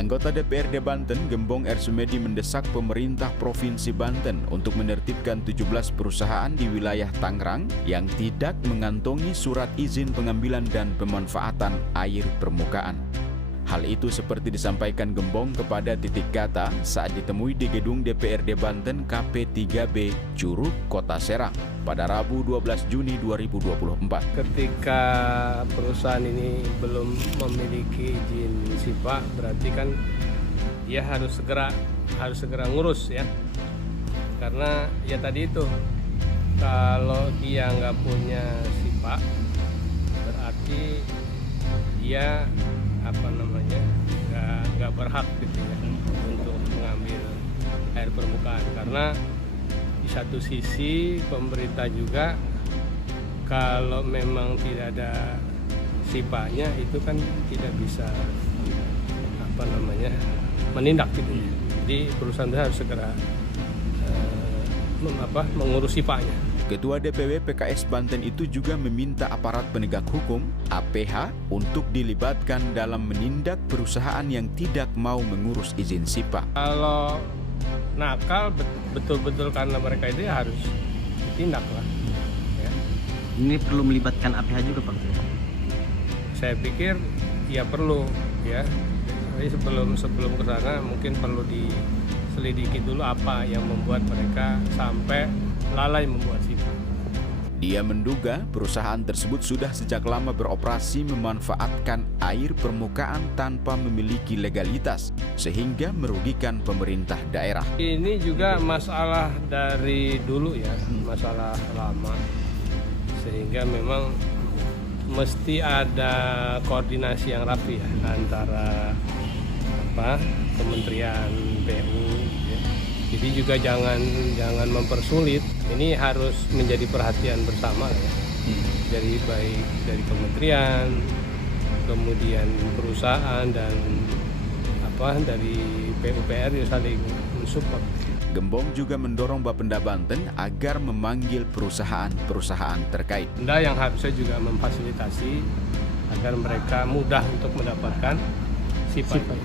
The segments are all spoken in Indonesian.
Anggota DPRD Banten, Gembong R. Sumedi mendesak pemerintah Provinsi Banten untuk menertibkan 17 perusahaan di wilayah Tangerang yang tidak mengantongi surat izin pengambilan dan pemanfaatan air permukaan. Hal itu seperti disampaikan Gembong kepada Titik Kata saat ditemui di gedung DPRD Banten KP3B, Curug, Kota Serang pada Rabu 12 Juni 2024. Ketika perusahaan ini belum memiliki izin SIPA, berarti kan dia harus segera ngurus ya. Karena ya tadi itu, kalau dia nggak punya SIPA, berarti dia nggak berhak gitu ya untuk mengambil air permukaan. Karena di satu sisi pemerintah juga kalau memang tidak ada SIPA-nya itu kan tidak bisa menindak gitu ya. Jadi perusahaan itu harus segera mengurus SIPA-nya. Ketua DPW PKS Banten itu juga meminta aparat penegak hukum (APH) untuk dilibatkan dalam menindak perusahaan yang tidak mau mengurus izin SIPA. Kalau nakal betul-betul karena mereka itu ya harus ditindak lah. Ya. Ini perlu melibatkan APH juga, Pak? Saya pikir ya perlu ya. Jadi sebelum ke sana mungkin perlu diselidiki dulu apa yang membuat mereka sampai lalai membuat SIPA. Dia menduga perusahaan tersebut sudah sejak lama beroperasi memanfaatkan air permukaan tanpa memiliki legalitas sehingga merugikan pemerintah daerah. Ini juga masalah dari dulu ya, masalah lama. Sehingga memang mesti ada koordinasi yang rapi ya antara Kementerian PU ya. Jadi juga jangan mempersulit. Ini harus menjadi perhatian bersama ya. Jadi baik dari kementerian, kemudian perusahaan dan dari PUPR ya saling mensupport. Gembong juga mendorong Bapenda Banten agar memanggil perusahaan-perusahaan terkait. Benda yang harusnya juga memfasilitasi agar mereka mudah untuk mendapatkan SIPA.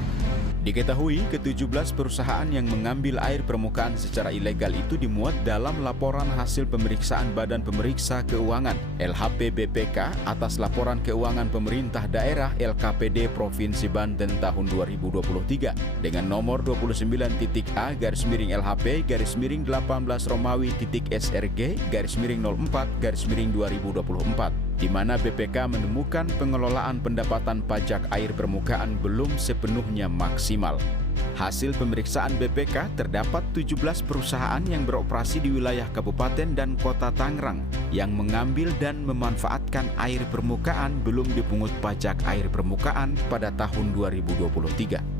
Diketahui ke-17 perusahaan yang mengambil air permukaan secara ilegal itu dimuat dalam laporan hasil pemeriksaan Badan Pemeriksa Keuangan LHP BPK atas laporan keuangan pemerintah daerah LKPD Provinsi Banten tahun 2023 dengan nomor 29.LHP-18-Romawi.SRG-04-04/2024 di mana BPK menemukan pengelolaan pendapatan pajak air permukaan belum sepenuhnya maksimal. Hasil pemeriksaan BPK terdapat 17 perusahaan yang beroperasi di wilayah Kabupaten dan Kota Tangerang yang mengambil dan memanfaatkan air permukaan belum dipungut pajak air permukaan pada tahun 2023.